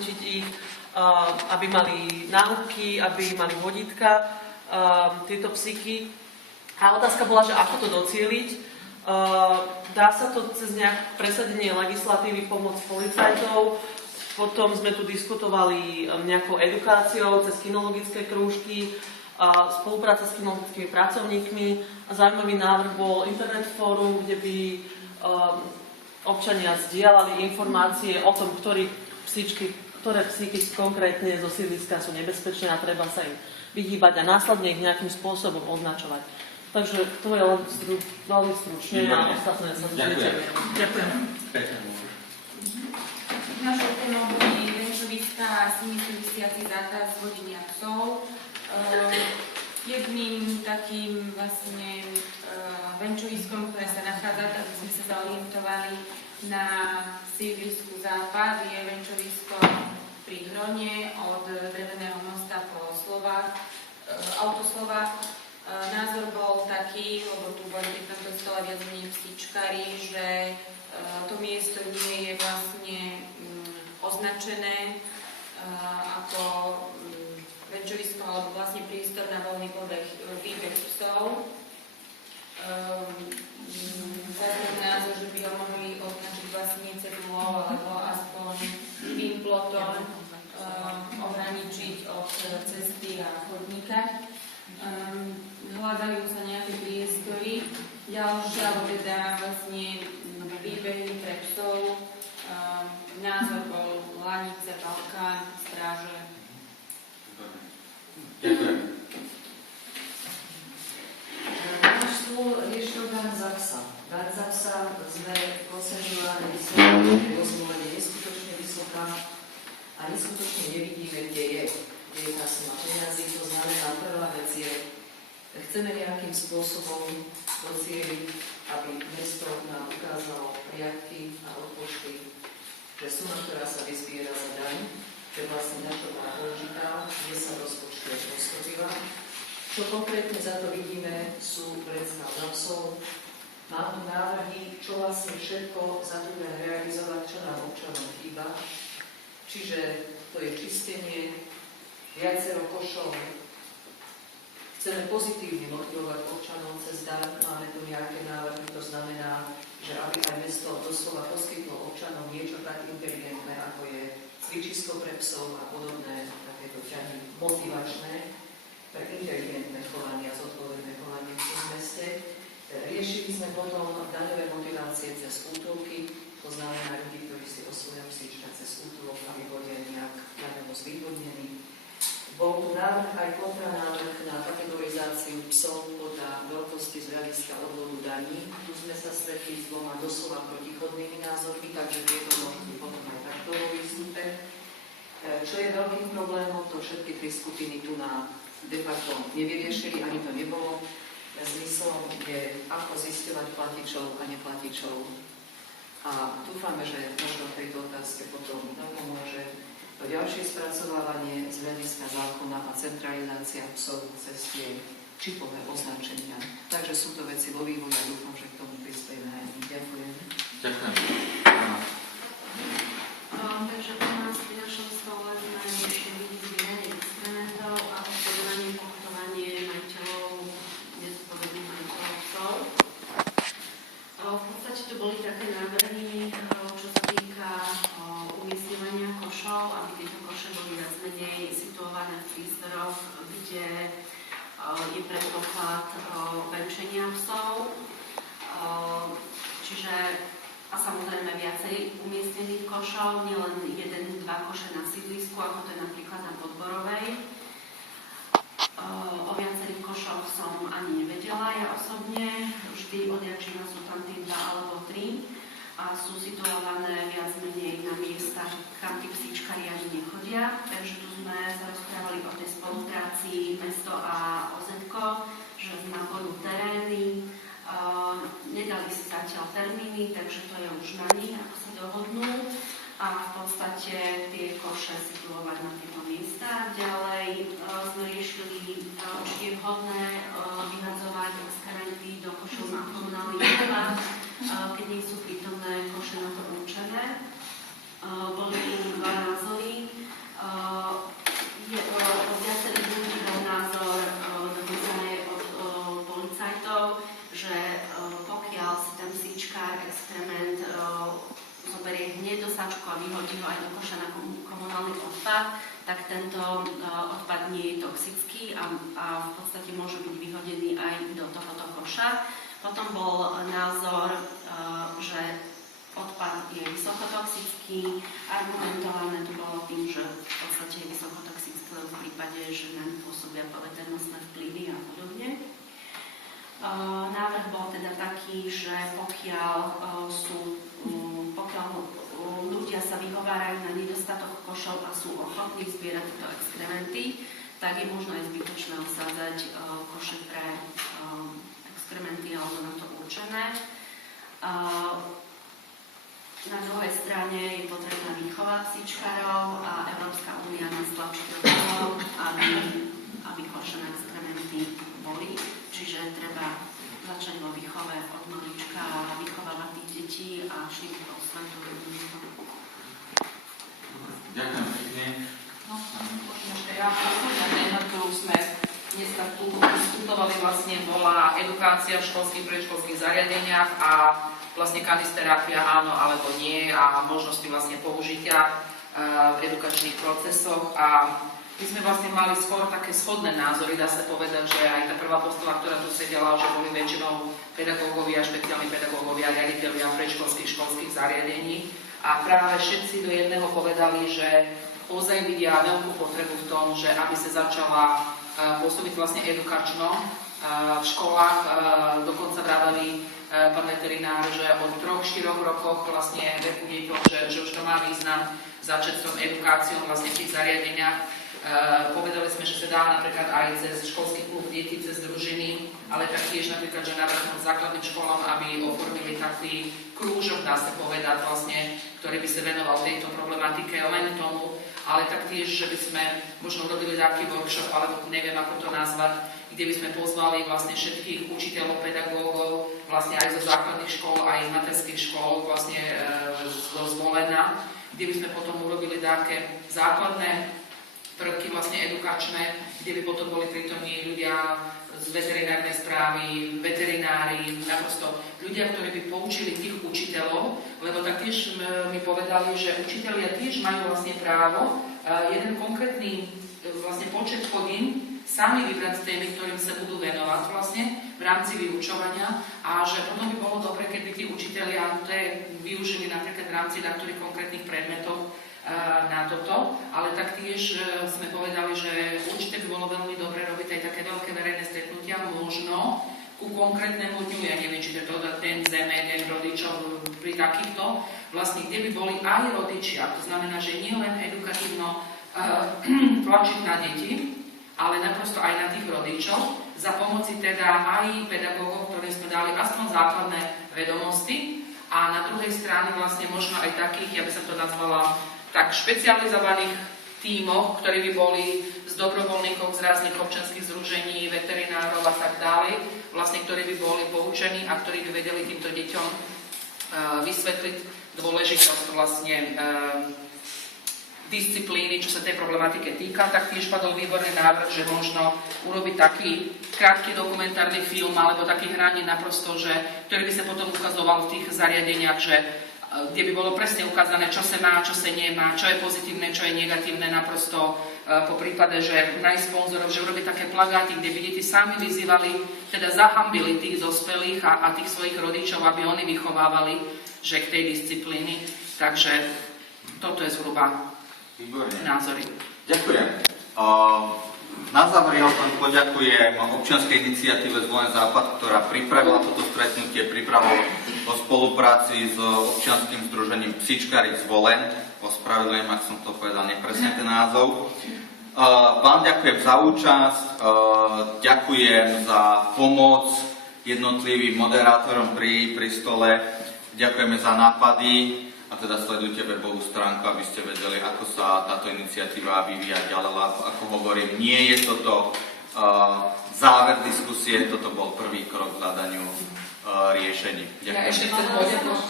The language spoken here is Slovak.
nacvičiť ich, aby mali náuky, aby mali vodítka, tieto psíky. A otázka bola, že ako to docieliť. Dá sa to cez nejaké presadenie legislatívy, pomoc policajtov. Potom sme tu diskutovali nejakou edukáciou cez kinologické krúžky, spolupráca s kinologickými pracovníkmi. A zaujímavý návrh bol internet fórum, kde by občania zdieľali informácie o tom, ktoré psíky konkrétne zo sídliska sú nebezpečné a treba sa im vyhýbať a následne ich nejakým spôsobom označovať. Takže to je veľmi stručne a ostatné sa Ďakujem. Ďakujem. Našou témou boli venčoviska a s nimi súvisiaci zákaz vodenia psov. Jedným takým vlastne venčoviskom, ktoré sa nachádza, aby sme sa zaorientovali na sídlisku Západ, je venčovisko pri Hrone od Dreveného mosta po autoslova. Názor bol taký, lebo tu boli keď tam dostala viac menej psíčkari, že to miesto nie je vlastne označené ako venčovisko alebo vlastne priestor na voľný výbeh psov. Zaznel názor, že by ho mohli označiť vlastne cedulou alebo aspoň tým plotom ohraničiť od cesty a chodníka. Hľadajú sa nejaké priestory. Ďalšia, alebo teda vlastne výbehy pre psov. Názor bol Lanice, Balkán, Stráže. Ďakujem. Náš stôl riešil Dan Zapsa. Dan Zapsa sme konsenzuálne vysvetlili, že rozmúlenie je neskutočne vysoká a neskutočne nevidíme, kde je tá suma peniazy. To znamená, prvá vec je, chceme nejakým spôsobom docieliť, aby mesto nám ukázalo riadky a odpočty, že suma, ktorá sa vyzbiera za daň, že vlastne na čo bola použitá, kde sa rozpočtuje rozchodila. Čo konkrétne za to vidíme, sú vrecká za psov. Mám tu návrhy, čo vlastne všetko za to budeme realizovať, čo nám občanom chýba. Čiže to je čistenie, viacero košov. Chceme pozitívne motivovať občanov cez daň, máme tu nejaké návrhy, to znamená, že aby aj mesto doslova poskytlo občanom niečo tak inteligentné, ako je cvičisko pre psov a podobné takéto ťahy motivačné pre inteligentné chovanie a zodpovedné chovanie v tom meste. Riešili sme potom daňové motivácie cez útulky, to znamená ľudí, ktorí si osvoja psíčka cez útulok, aby boli nejak daňovo zvýhodnení. Bol tu návrh aj kontranávrh na kategorizáciu psov podľa veľkosti z hľadiska odvodu daní. Tu sme sa stretli s dvoma doslova protichodnými názormi, takže tieto môžu byť potom aj takto vo výstupe. Čo je veľkým problémom, to všetky tri skupiny tu de facto nevyriešili, ani to nebolo. Zmyslom je, ako zisťovať platičov a neplatičov. A dúfame, že možno v tejto otázke potom nám pomôže to ďalšie spracovávanie z hľadiska zákona a centralizácia psov cez tie čipové označenia. Takže sú to veci vo vývoji a dúfam, že k tomu prispiejeme aj my. Ďakujem. Ďakujem. Takže u nás v našom stole sme riešili zbieranie exkrementov a obchodovanie, pokutovanie majiteľov, nezodpovedných majiteľov psov. V podstate to boli také návrhy, čo sa týka umiestňovania košov, aby tieto koše boli viac menej situované v prístoroch, kde je predpoklad venčenia psov. Čiže a samozrejme viacej umiestnených košov, nielen 1-2 koše na sídlisku, ako to je napríklad na Podborovej. O viacerých košoch som ani nevedela ja osobne. Vždy odjakživa sú tam tie 2 alebo 3 a sú situované viac menej na miestach, kam tí psíčkari ani nechodia. Takže tu sme sa rozprávali o tej spolupráci mesto a OZ-ko, že napojú terény. Nedali si zatiaľ termíny, takže to je už na nich, ako sa dohodnú. A v podstate tie koše situovať na tieto miesta. Ďalej sme riešili, či je vhodné vyhadzovať exkrementy do košov na komunálnych budovách, keď nie sú prítomné koše na to určené. Boli tu 2 názory. odpad, tak tento odpad nie je toxický a v podstate môže byť vyhodený aj do tohoto koša. Potom bol názor, že odpad je vysokotoxický. Argumentované to bolo tým, že v podstate je vysokotoxický len v prípade, že na ňu pôsobia poveternostné vplyvy a podobne. Návrh bol teda taký, že pokiaľ ľudia sa vyhovárajú na nedostatok košov a sú ochotní zbierať tieto exkrementy, tak je možno aj zbytočné osádzať koše pre exkrementy alebo na to určené. Na druhej strane je potrebná výchova psíčkarov a Európska únia nás tlačí do toho, aby koše na exkrementy boli. Čiže treba začať vo výchove od malička a vychovávať tých detí a šíriť to osvetu. Ďakujem pekne. Možno ešte ja posledná téma, ktorú sme dneska tu diskutovali, vlastne bola edukácia v školských predškolských zariadeniach a vlastne kanisterapia áno alebo nie a možnosti vlastne použitia v edukačných procesoch a my sme vlastne mali skôr také shodné názory, dá sa povedať, že aj tá prvá postava, ktorá tu sedela, že boli väčšinou pedagógovia, špeciálni pedagógovia, riaditelia predškolských školských zariadení a práve všetci do jedného povedali, že ozaj vidia veľkú potrebu v tom, že aby sa začala pôsobiť vlastne edukačno v školách, dokonca vravali pán veterinár, že od 3-4 rokoch vlastne veku deťom, že už to má význam začať s tou edukáciou vlastne v tých zariadeniach. Povedali sme, že sa dá napríklad aj cez školský klub detí, cez družiny, ale taktiež napríklad, že navrhnúť základným školám, aby oformili taký krúžok, dá sa povedať vlastne, ktorý by sa venoval tejto problematike, len tomu, ale taktiež, že by sme možno urobili taký workshop, alebo neviem, ako to nazvať, kde by sme pozvali vlastne všetkých učiteľov, pedagógov, vlastne aj zo základných škôl, aj z materských škôl, vlastne zo Zvolena, kde by sme potom urobili také základné prvky vlastne edukačné, kde by potom boli prítomní ľudia z veterinárnej správy, veterinári, naprosto ľudia, ktorí by poučili tých učiteľov, lebo taktiež mi povedali, že učitelia tiež majú vlastne právo jeden konkrétny vlastne počet hodín sami vybrať z témy, ktorým sa budú venovať vlastne v rámci vyučovania a že potom by bolo dobre, keby tí učitelia využili napríklad v rámci ktorých konkrétnych predmetov na toto, ale taktiež sme povedali, že určite by bolo veľmi dobre robiť aj také veľké verejné stretnutia, možno ku konkrétnemu dňu, ja neviem, či to ten zeme, ten rodičov pri takýchto, vlastne kde by boli aj rodičia, to znamená, že nie len edukatívno tlačiť na deti, ale naprosto aj na tých rodičov, za pomoci teda aj pedagógov, ktorým sme dali aspoň základné vedomosti a na druhej strane vlastne možno aj takých, ja by som to nazvala tak špecializovaných tímoch, ktorí by boli z dobrovoľníkov, z ráznych občianskych združení, veterinárov a tak ďalej, vlastne ktorí by boli poučení a ktorí by vedeli týmto deťom vysvetliť dôležitosť vlastne disciplíny, čo sa tej problematike týka. Taktiež padol výborný návrh, že možno urobiť taký krátky dokumentárny film alebo taký hraní naprosto, ktorý by sa potom ukazoval v tých zariadeniach, kde by bolo presne ukázané, čo sa má, čo sa nemá, čo je pozitívne, čo je negatívne, naprosto po prípade, že nájsť sponzorov, že urobiť také plagáty, kde by deti sami vyzývali, teda zahambili tých dospelých a tých svojich rodičov, aby oni vychovávali, že k tej disciplíny. Takže toto je zhruba názory. Ďakujem. Na záver ja len poďakujem občianskej iniciatíve Zvolen Západ, ktorá pripravila toto stretnutie, pripravila o spolupráci s občianskym združením Psíčkari Zvolen. Ospravedlňujem, ak som to povedal nepresne ten názov. Vám ďakujem za účasť, ďakujem za pomoc jednotlivým moderátorom pri stole, ďakujeme za nápady. A teda sledujte webovú stránku, aby ste vedeli, ako sa táto iniciatíva vyvíja ďalej. Ako hovorím, nie je toto záver diskusie, toto bol prvý krok k hľadaniu riešení. Ďakujem. Ja ešte chcem poďakovať.